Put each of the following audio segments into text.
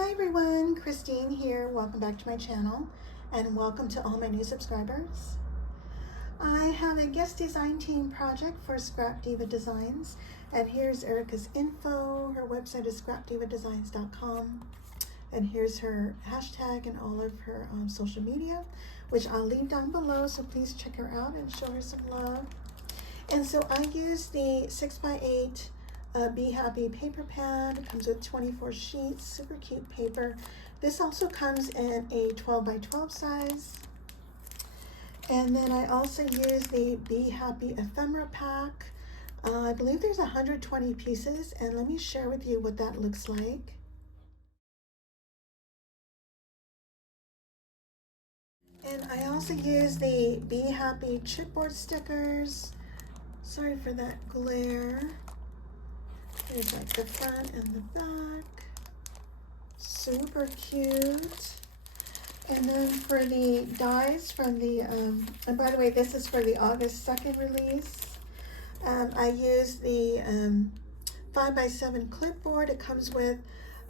Hi everyone, Christine here. Welcome back to my channel and welcome to all my new subscribers. I have a guest design team project for ScrapDivaDesigns, and here's Erica's info. Her website is ScrapDivaDesigns.com, and here's her hashtag and all of her social media, which I'll leave down below, so please check her out and show her some love. And so I use the 6x8 Be Happy paper pad. It comes with 24 sheets, super cute paper. This also comes in a 12x12 size. And then I also use the Be Happy ephemera pack. I believe there's 120 pieces, and let me share with you what that looks like. And I also use the Be Happy chipboard stickers. Sorry for that glare. There's like the front and the back. Super cute. And then for the dies from the, and by the way, this is for the August 2nd release. I use the 5x7 Clipboard. It comes with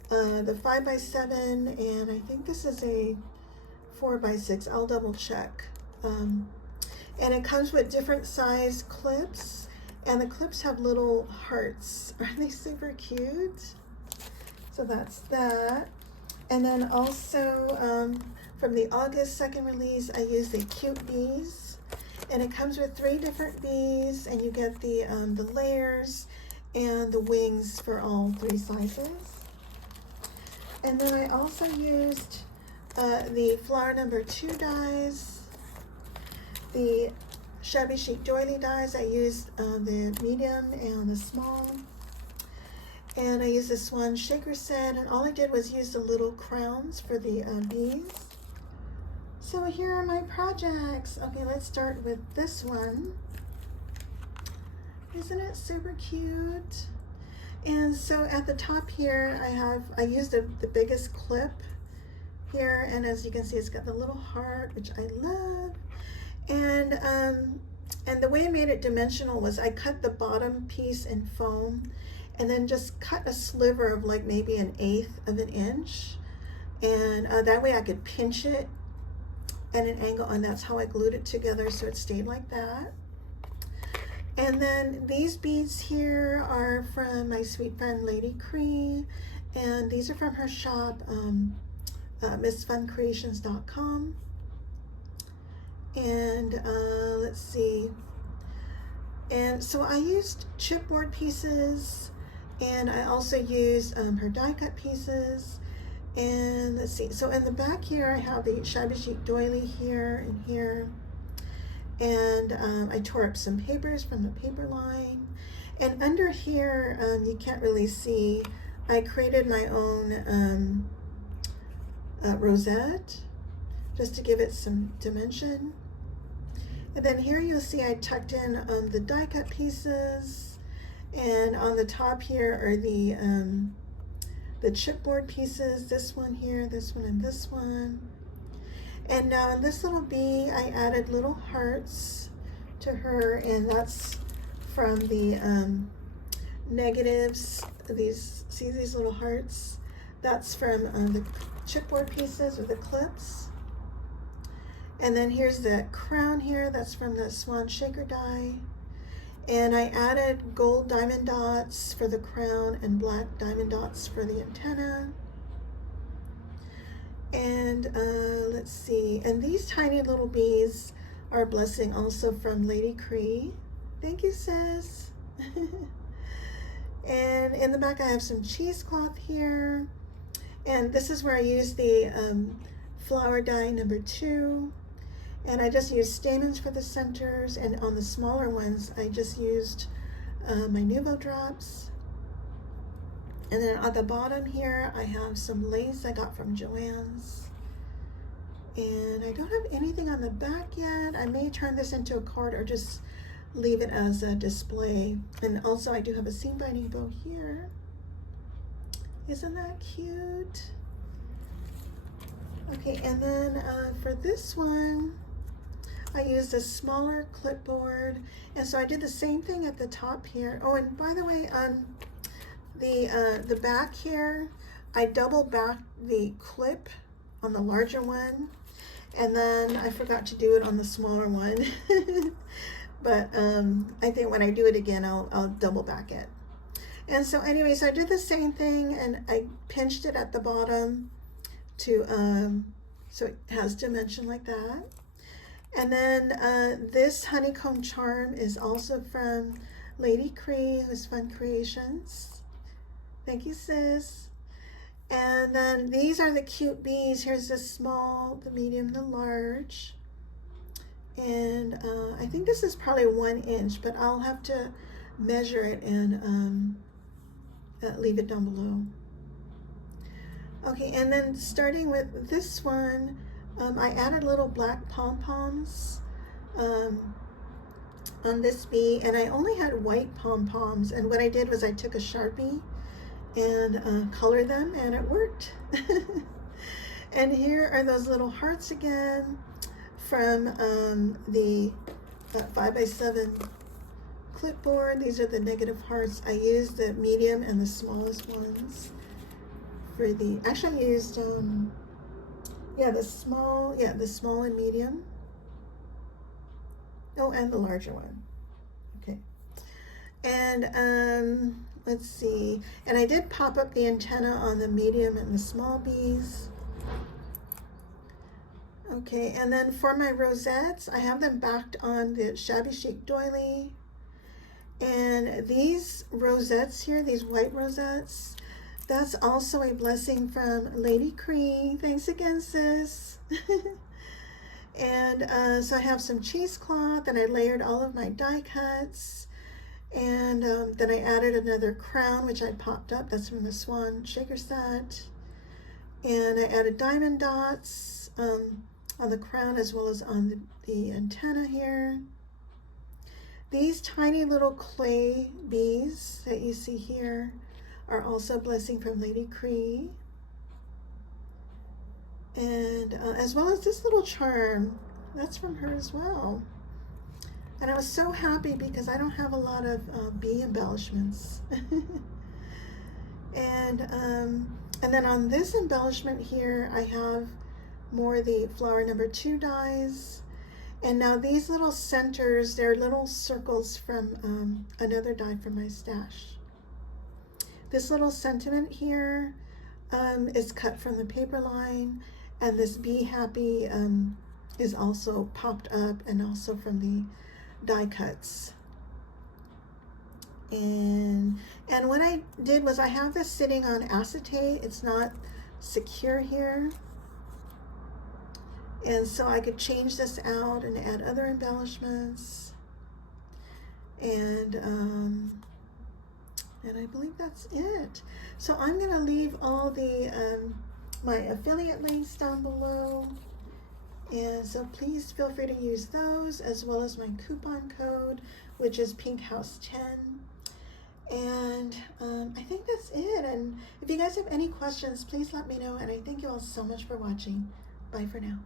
the 5x7, and I think this is a 4x6. I'll double check. And it comes with different size clips. And the clips have little hearts. Aren't they super cute? So that's that. And then also from the August 2nd release, I use the cute bees. And it comes with 3 different bees, and you get the layers and the wings for all 3 sizes. And then I also used the flower number 2 dies, the Shabby Chic Doily dies. I used the medium and the small. And I used the Swan Shaker Set, and all I did was use the little crowns for the bees. So here are my projects. Okay, let's start with this one. Isn't it super cute? And so at the top here, I used the biggest clip here, and as you can see, it's got the little heart, which I love. And the way I made it dimensional was I cut the bottom piece in foam and then just cut a sliver of like maybe 1/8 of an inch. And that way I could pinch it at an angle, and that's how I glued it together so it stayed like that. And then these beads here are from my sweet friend Lady Cree, and these are from her shop, MissFunCreations.com. And let's see, and so I used chipboard pieces, and I also used her die cut pieces. And let's see, so in the back here I have the Shabby Chic Doily here and here, and I tore up some papers from the paper line. And under here, you can't really see, I created my own rosette just to give it some dimension. And then here you'll see I tucked in the die cut pieces, and on the top here are the chipboard pieces, this one here, this one, and this one. And now in this little bee, I added little hearts to her, and that's from the negatives. See these little hearts? That's from the chipboard pieces or the clips. And then here's the crown here, that's from the Swan Shaker die. And I added gold diamond dots for the crown and black diamond dots for the antenna. And let's see, and these tiny little bees are a blessing also from Lady Cree. Thank you, sis. And in the back I have some cheesecloth here. And this is where I use the flower die number 2. And I just used stamens for the centers, and on the smaller ones, I just used my Nuvo drops. And then at the bottom here, I have some lace I got from Joann's. And I don't have anything on the back yet. I may turn this into a card or just leave it as a display. And also I do have a seam binding bow here. Isn't that cute? Okay, and then for this one, I used a smaller clipboard, and so I did the same thing at the top here. Oh, and by the way, the back here, I double back the clip on the larger one, and then I forgot to do it on the smaller one. But I think when I do it again, I'll double back it. And so anyways, I did the same thing, and I pinched it at the bottom to so it has dimension like that. And then this honeycomb charm is also from Lady Cree, who's Fun Creations. Thank you, sis. And then these are the cute bees. Here's the small, the medium, the large. And I think this is probably 1 inch, but I'll have to measure it and leave it down below. Okay, and then starting with this one, I added little black pom-poms on this bee, and I only had white pom-poms, and what I did was I took a Sharpie and colored them, and it worked. And here are those little hearts again from the 5x7 Clipboard. These are the negative hearts. I used the medium and the smallest ones for the, actually I used the small and medium. Oh, and the larger one. Okay. And let's see. And I did pop up the antenna on the medium and the small bees. Okay, and then for my rosettes, I have them backed on the Shabby Chic Doily. And these rosettes here, these white rosettes, that's also a blessing from Lady Cree. Thanks again, sis. And so I have some cheesecloth, and I layered all of my die cuts. And then I added another crown, which I popped up. That's from the Swan Shaker Set. And I added diamond dots on the crown as well as on the antenna here. These tiny little clay bees that you see here are also a blessing from Lady Cree. And as well as this little charm, that's from her as well. And I was so happy because I don't have a lot of bee embellishments. And then on this embellishment here, I have more of the flower number 2 dies. And now these little centers, they're little circles from another die from my stash. This little sentiment here is cut from the paper line, and this Be Happy is also popped up and also from the die cuts. And what I did was I have this sitting on acetate. It's not secure here. And so I could change this out and add other embellishments. And I believe that's it. So I'm going to leave all the my affiliate links down below. And so please feel free to use those as well as my coupon code, which is PinkHouse10. And I think that's it. And if you guys have any questions, please let me know. And I thank you all so much for watching. Bye for now.